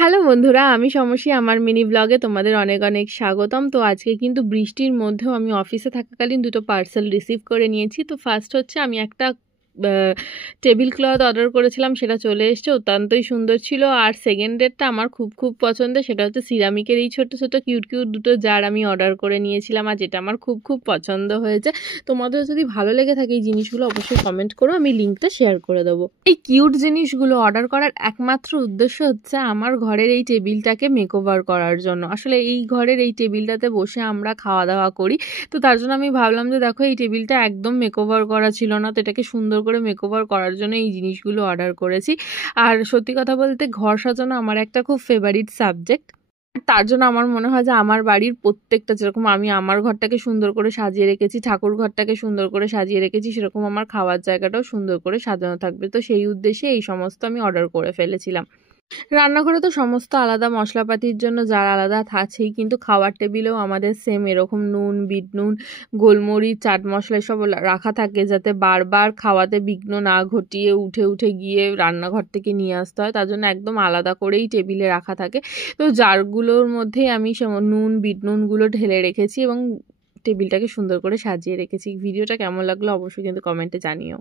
Hello বন্ধুরা, আমি সমসী। আমার মিনি ব্লগে তোমাদের অনেক অনেক স্বাগতম। তো আজকে কিন্তু বৃষ্টির মধ্যেও আমি অফিসে থাকাকালীন দুটো পার্সেল রিসিভ করে নিয়েছি। তো ফার্স্ট হচ্ছে আমি একটা টেবিল ক্লথ অর্ডার করেছিলাম, সেটা চলে এসছে, অত্যন্তই সুন্দর ছিল। আর সেকেন্ডেরটা আমার খুব খুব পছন্দের, সেটা হচ্ছে সিরামিকের এই ছোট ছোট কিউট কিউট দুটো জার আমি অর্ডার করে নিয়েছিলাম, আর যেটা আমার খুব খুব পছন্দ হয়েছে। তোমাদের যদি ভালো লেগে থাকে এই জিনিসগুলো অবশ্যই কমেন্ট করো, আমি লিঙ্কটা শেয়ার করে দেবো। এই কিউট জিনিসগুলো অর্ডার করার একমাত্র উদ্দেশ্য হচ্ছে আমার ঘরের এই টেবিলটাকে মেকওভার করার জন্য। আসলে এই ঘরের এই টেবিলটাতে বসে আমরা খাওয়া দাওয়া করি, তো তার জন্য আমি ভাবলাম যে দেখো এই টেবিলটা একদম মেকওভার করা ছিল না, তো এটাকে সুন্দর করে মেকওভার করার জন্য এই জিনিসগুলো অর্ডার করেছি। আর সত্যি কথা বলতে ঘর সাজানো আমার একটা খুব ফেভারিট সাবজেক্ট। তার জন্য আমার মনে হয় যে আমার বাড়ির প্রত্যেকটা, যেরকম আমি আমার ঘরটাকে সুন্দর করে সাজিয়ে রেখেছি, ঠাকুর ঘরটাকে সুন্দর করে সাজিয়ে রেখেছি, সেরকম আমার খাওয়ার জায়গাটাও সুন্দর করে সাজানো থাকবে। তো সেই উদ্দেশ্যে এই সমস্ত আমি অর্ডার করে ফেলেছিলাম। রান্নাঘরে তো সমস্ত আলাদা মশলাপাতির জন্য যার আলাদা থাকছেই, কিন্তু খাওয়ার টেবিলেও আমাদের সেম এরকম নুন, বিট নুন, গোলমরিচ, চাট মশলা এসব রাখা থাকে, যাতে বারবার খাওয়াতে বিঘ্ন না ঘটিয়ে উঠে উঠে গিয়ে রান্নাঘর থেকে নিয়ে আসতে হয়। তার জন্য একদম আলাদা করেই টেবিলে রাখা থাকে। তো জারগুলোর মধ্যেই আমি নুন, বিট নুনগুলো ঢেলে রেখেছি এবং টেবিলটাকে সুন্দর করে সাজিয়ে রেখেছি। ভিডিওটা কেমন লাগলো অবশ্যই কিন্তু কমেন্টে জানিও।